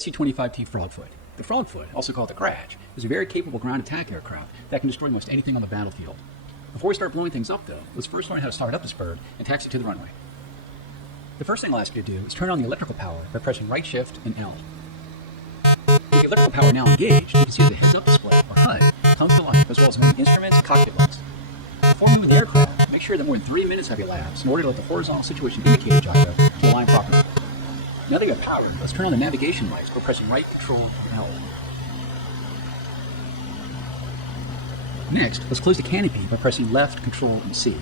C-25T Frogfoot. The Frogfoot, also called the Crash, is a very capable ground attack aircraft that can destroy most anything on the battlefield. Before we start blowing things up, though, let's first learn how to start up this bird and taxi to the runway. The first thing I'll ask you to do is turn on the electrical power by pressing right shift and L. With the electrical power now engaged, you can see that the heads-up display, or HUD, comes to life, as well as moving instruments and cockpit lights. Before moving the aircraft, make sure that more than 3 minutes have elapsed in order to let the horizontal situation indicator gyro to align properly. Now that you have power, let's turn on the navigation lights by pressing right control L. Next, let's close the canopy by pressing left control and C.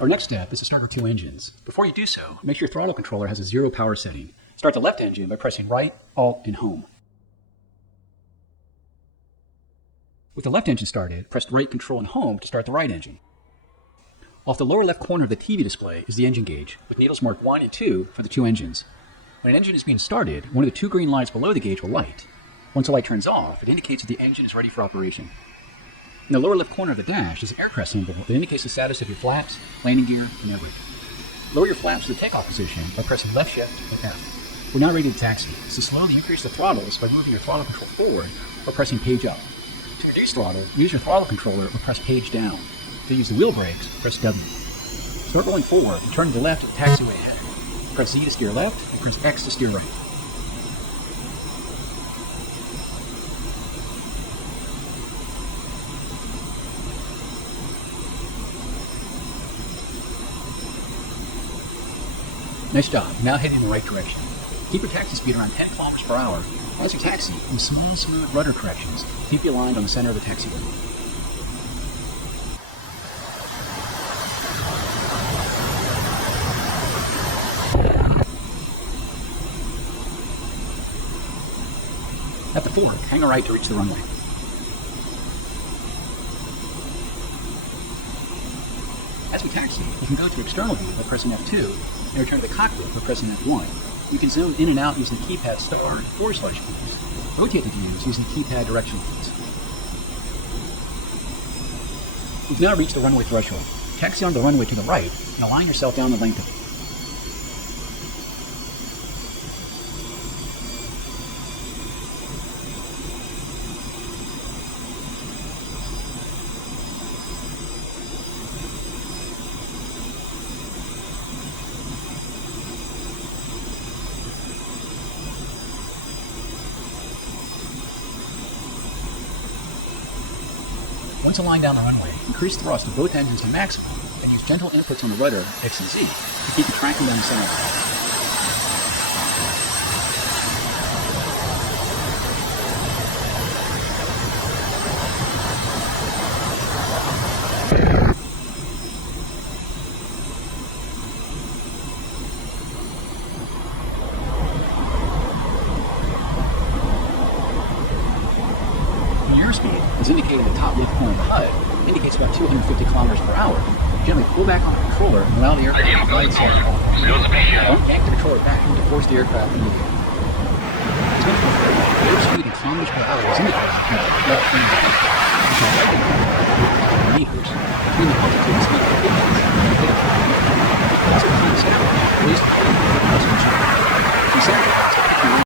Our next step is to start our two engines. Before you do so, make sure your throttle controller has a 0 power setting. Start the left engine by pressing right, Alt, and Home. With the left engine started, press right control and Home to start the right engine. Off the lower left corner of the TV display is the engine gauge, with needles marked 1 and 2 for the two engines. When an engine is being started, one of the two green lights below the gauge will light. Once the light turns off, it indicates that the engine is ready for operation. In the lower left corner of the dash is an aircraft symbol that indicates the status of your flaps, landing gear, and everything. Lower your flaps to the takeoff position by pressing left shift and F. We're now ready to taxi, so slowly increase the throttles by moving your throttle control forward or pressing page up. To reduce throttle, use your throttle controller or press page down. To use the wheel brakes, press W. Start going forward and turn to the left at the taxiway ahead. Press Z to steer left and press X to steer right. Nice job, now heading in the right direction. Keep your taxi speed around 10 kilometers per hour. As you taxi, use smooth rudder corrections to keep you aligned on the center of the taxiway. At the fork, hang a right to reach the runway. As we taxi, you can go to external view by pressing F2 and return to the cockpit by pressing F1. You can zoom in and out using the keypad star and / keys. Rotate the views using the keypad direction keys. You've now reached the runway threshold. Taxi on the runway to the right and align yourself down the length of it. Once aligned down the runway, increase thrust of both engines to maximum and use gentle inputs on the rudder, X and Z, to keep you cranking down the center. Speed is indicated in the top left corner of the HUD, indicates about 250 kilometers per hour. Gently pull back on the controller and allow the aircraft to fly itself. Don't yank the controller back to force the aircraft into the air. The airspeed in kilometers per hour is indicated in the left corner of the HUD, which is right in meters. Between the altitude and speed of the aircraft, also find the center, raise the control, and press control.